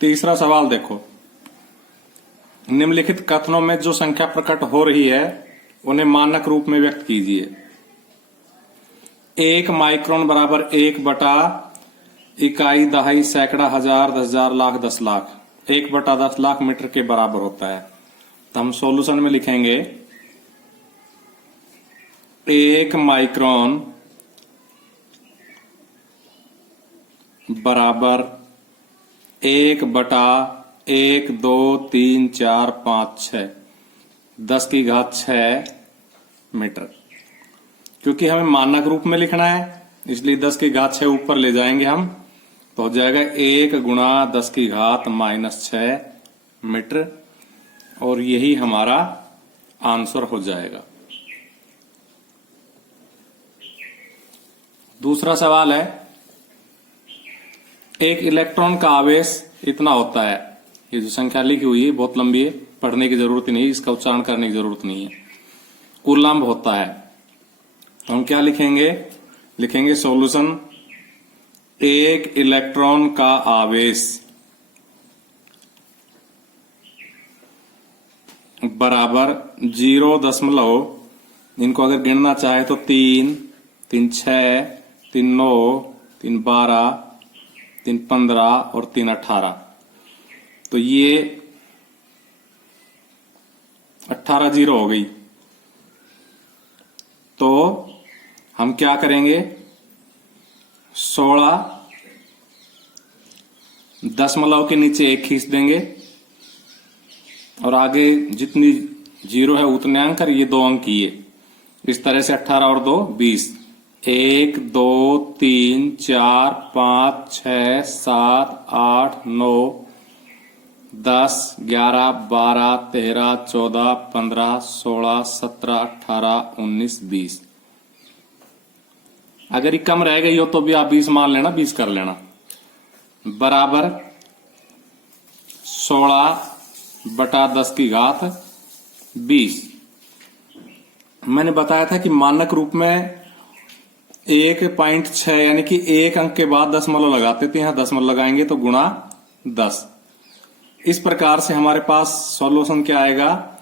तीसरा सवाल देखो, निम्नलिखित कथनों में जो संख्या प्रकट हो रही है उन्हें मानक रूप में व्यक्त कीजिए। 1 माइक्रोन बराबर 1 बटा इकाई, दहाई, सैकड़ा, हजार, 10,000, लाख, 10 लाख 1 बटा 10 लाख मीटर के बराबर होता है। तो हम सॉल्यूशन में लिखेंगे 1 माइक्रोन बराबर 1 बटा 1, 2, 3, 4, 5, 6 10 की घात 6 मीटर। क्योंकि हमें मानक रूप में लिखना है इसलिए 10 की घात 6 ऊपर ले जाएंगे हम, तो हो जाएगा 1 गुणा 10 की घात -6 मीटर, और यही हमारा आंसर हो जाएगा। दूसरा सवाल है, एक इलेक्ट्रॉन का आवेश इतना होता है। ये जो संख्या लिखी हुई है बहुत लंबी है, पढ़ने की जरूरत नहीं, इसका उच्चारण करने की जरूरत नहीं है। कूलम्ब होता है। तो हम क्या लिखेंगे? लिखेंगे सॉल्यूशन, एक इलेक्ट्रॉन का आवेश बराबर 0, इनको अगर गिनना चाहे तो 3, 3, 6, 3, 9, 3, 12, 3, 15 और 3, 18। तो ये 18 जीरो हो गई। तो हम क्या करेंगे? 16 दशमलव के नीचे 1 खींच देंगे और आगे जितनी जीरो है उतने अंक, और ये 2 अंक ये इस तरह से 18 और 2 20। 1, 2, 3, 4, 5, 6, 7, 8, 9, 10, 11, 12, 13, 14, 15, 16, 17, 18, 19, 20। अगर ये कम रह गई हो तो भी आप 20 मान लेना, 20 कर लेना। बराबर 16 बटा 10 की घात 20। मैंने बताया था कि मानक रूप में 1.6 यानी कि 1 अंक के बाद दशमलव लगाते थे, यहां दशमलव लगाएंगे तो गुणा 10। इस प्रकार से हमारे पास सॉल्यूशन क्या आएगा?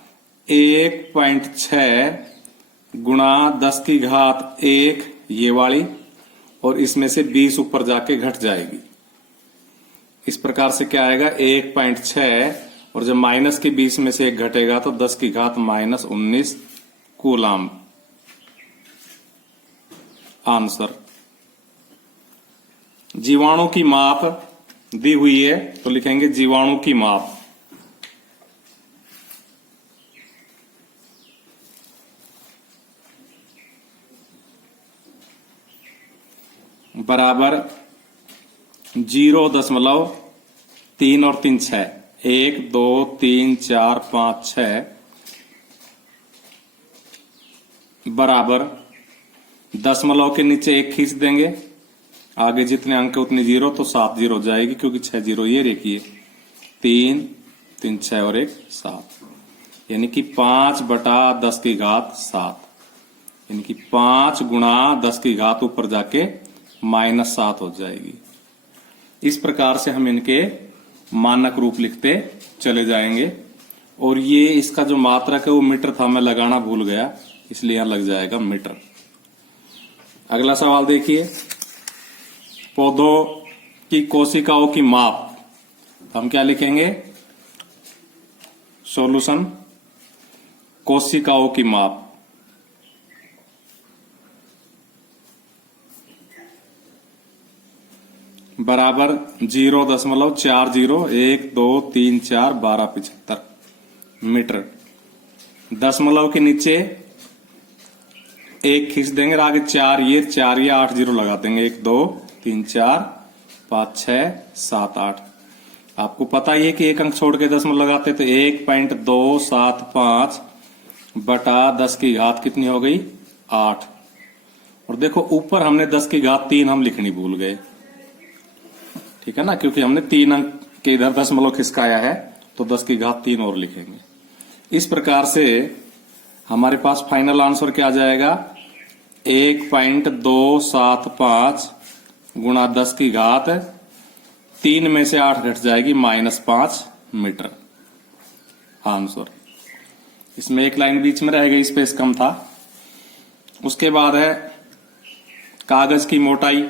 1.6 गुणा 10 की घात 1 ये वाली, और इसमें से 20 ऊपर जाके घट जाएगी। इस प्रकार से क्या आएगा? 1.6, और जब माइनस के 20 में से 1 घटेगा तो 10 की घात -19 कूलम्ब आंसर। जीवाणु की माप दी हुई है तो लिखेंगे जीवाणु की माप बराबर 0.3 और 3 6 1, 2, 3, 4, 5, 6 बराबर दशमलव के नीचे 1 खींच देंगे, आगे जितने अंक उतनी जीरो, तो 7 जीरो जाएगी क्योंकि 6 जीरो ये रेखिए 3, 3, 6 और 1 7, यानी कि 5 बटा 10 की घात 7, यानी कि 5 गुणा 10 की घात ऊपर जाके -7 हो जाएगी। इस प्रकार से हम इनके मानक रूप लिखते चले जाएंगे। और ये इसका जो मात्रक है वो मीटर था, मैं लगाना भूल गया, इसलिए यहां लग जाएगा मीटर। अगला सवाल देखिए, पौधों की कोशिकाओं की माप। हम क्या लिखेंगे? सॉल्यूशन, कोशिकाओं की माप बराबर 0.40 1, 2, 3, 4, 12, 75 मीटर। दशमलव के नीचे 1 खींच देंगे, आगे 4 ये 8 जीरो लगा देंगे। 1, 2, 3, 4, 5, 6, 7, 8। आपको पता ही है कि 1 अंक छोड़ के दशमलव लगाते तो 1.275 बटा 10 की घात कितनी हो गई? 8। और देखो ऊपर हमने 10 की घात 3 हम लिखनी भूल गए, ठीक है ना, क्योंकि हमने 3 अंक के इधर दशमलव खिसकाया है, तो 10 की घात 3 और लिखेंगे। इस प्रकार से हमारे पास फाइनल आंसर क्या आ जाएगा? 1.275 गुणा 10 की घात 3 में से 8 घट जाएगी -5 मीटर आंसर। इसमें एक लाइन बीच में रह गई, स्पेस कम था। उसके बाद है कागज की मोटाई।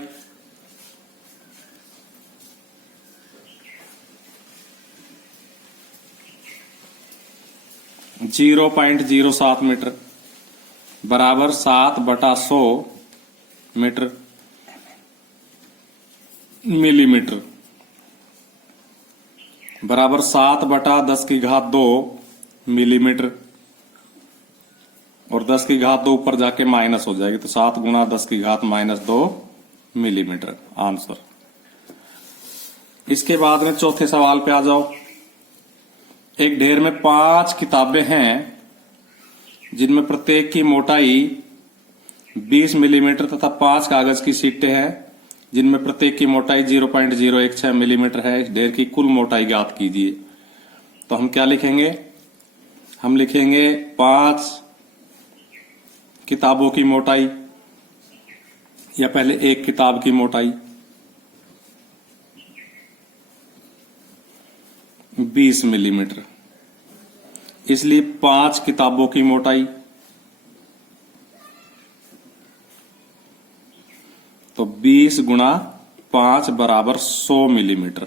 .07 मीटर बराबर 7/100 मीटर मिलीमीटर बराबर 7/10⁻² मिलीमीटर, और 10⁻² ऊपर जाके माइनस हो जाएगी, तो 7 × 10⁻−2 मिलीमीटर आंसर। इसके बाद में चौथे सवाल पे आ जाओ। एक ढेर में 5 किताबें हैं जिनमें प्रत्येक की मोटाई 20 मिलीमीटर तथा 5 कागज की शीटें हैं जिनमें प्रत्येक की मोटाई 0.016 मिलीमीटर है। इस ढेर की कुल मोटाई ज्ञात कीजिए। तो हम क्या लिखेंगे? हम लिखेंगे 5 किताबों की मोटाई, या पहले एक किताब की मोटाई 20 मिलीमीटर, इसलिए 5 किताबों की मोटाई, तो 20 × 5 बराबर 100 मिलीमीटर,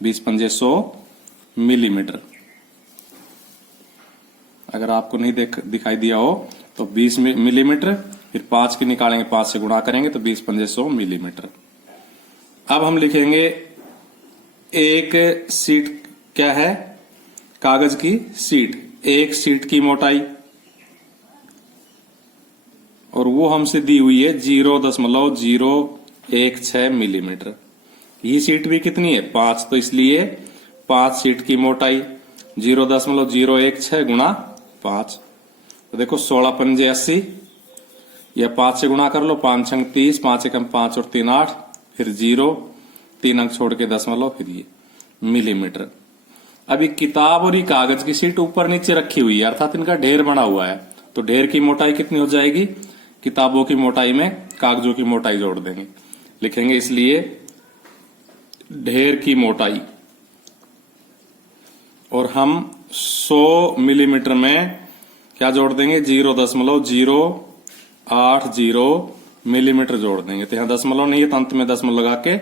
20 × 5 100 मिलीमीटर। अगर आपको नहीं दिखाई दिया हो तो 20 मिलीमीटर, फिर 5 की निकालेंगे, 5 से गुणा करेंगे तो 20 × 5 100 मिलीमीटर। अब हम लिखेंगे एक शीट क्या है? कागज की शीट, एक शीट की मोटाई, और वो हमसे दी हुई है 0.016 मिलीमीटर। ये शीट भी कितनी है? 5, तो इसलिए 5 शीट की मोटाई 0.016 गुणा 5, तो देखो 16 × 5 = 80, या 5 से गुणा कर लो, 5 × 30, 5 × 5 और 3 8, फिर 0, 3 अंक छोड़ के दशमलव, फिर ये मिलीमीटर। अभी किताब और ये कागज की शीट ऊपर नीचे रखी हुई है, अर्थात इनका ढेर बना हुआ है, तो ढेर की मोटाई कितनी हो जाएगी? किताबों की मोटाई में कागजों की मोटाई जोड़ देंगे, लिखेंगे इसलिए ढेर की मोटाई, और हम 100 मिलीमीटर में क्या जोड़ देंगे? 0.080 मिलीमीटर जोड़ देंगे। तो यहां दशमलव नहीं है तो अंत में दशमलव लगा के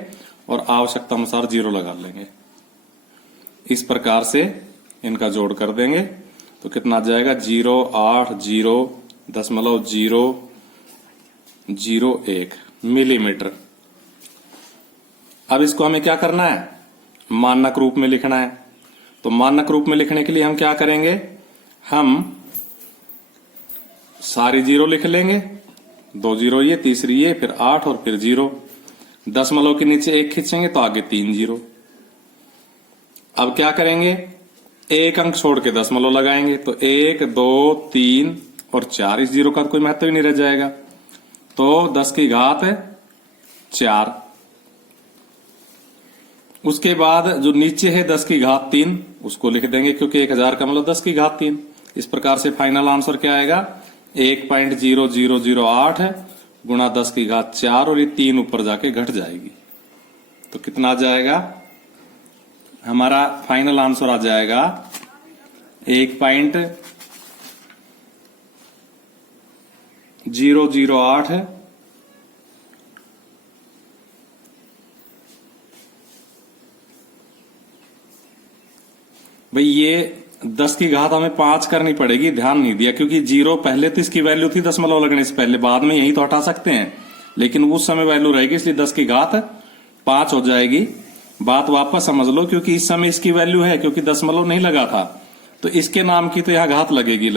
और आवश्यकता अनुसार 0 लगा लेंगे। इस प्रकार से इनका जोड़ कर देंगे तो कितना आ जाएगा? 0.80.001 मिलीमीटर। अब इसको हमें क्या करना है? मानक रूप में लिखना है। तो मानक रूप में लिखने के लिए हम क्या करेंगे? हम सारी 0 लिख लेंगे, 2 0 ये, तीसरी ये, फिर 8 और फिर 0। दशमलव के नीचे 1 खींचेंगे तो आगे 3 0। अब क्या करेंगे? एक अंक छोड़ के दशमलव लगाएंगे, तो 1 2 3 और 4, इस 0 का कोई महत्व ही नहीं रह जाएगा, तो 10⁻4। उसके बाद जो नीचे है 10⁻3 उसको लिख देंगे, क्योंकि 1000 का मतलब 10⁻3। इस प्रकार से फाइनल आंसर क्या आएगा? 1.0008 गुणा 10⁻4, और ये 3 ऊपर जाके घट जाएगी, तो कितना आ जाएगा? हमारा फाइनल आंसर आ जाएगा 1.008 भाई ये 10⁻ हमें 5 करनी पड़ेगी, ध्यान नहीं दिया, क्योंकि 0 पहले तो इसकी वैल्यू थी दशमलव लगने से पहले, बाद में यही तो हटा सकते हैं, लेकिन उस समय वैल्यू रहेगी, इसलिए 10⁻5 हो जाएगी। बात वापस समझ लो, क्योंकि इस समय इसकी वैल्यू है, क्योंकि दशमलव नहीं लगा था, तो इसके नाम की तो यहां घात लगेगी,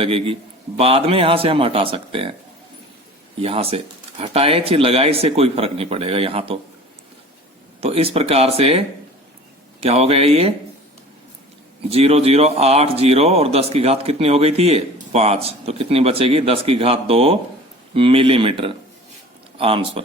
बाद में यहां से हम हटा सकते हैं। यहां से हटाए चाहे लगाए, इससे कोई फर्क नहीं पड़ेगा यहां तो इस प्रकार से क्या हो गया? ये 0080 और 10⁻ कितनी हो गई थी? ये 5, तो कितनी बचेगी? 10⁻2 मिलीमीटर आंसर।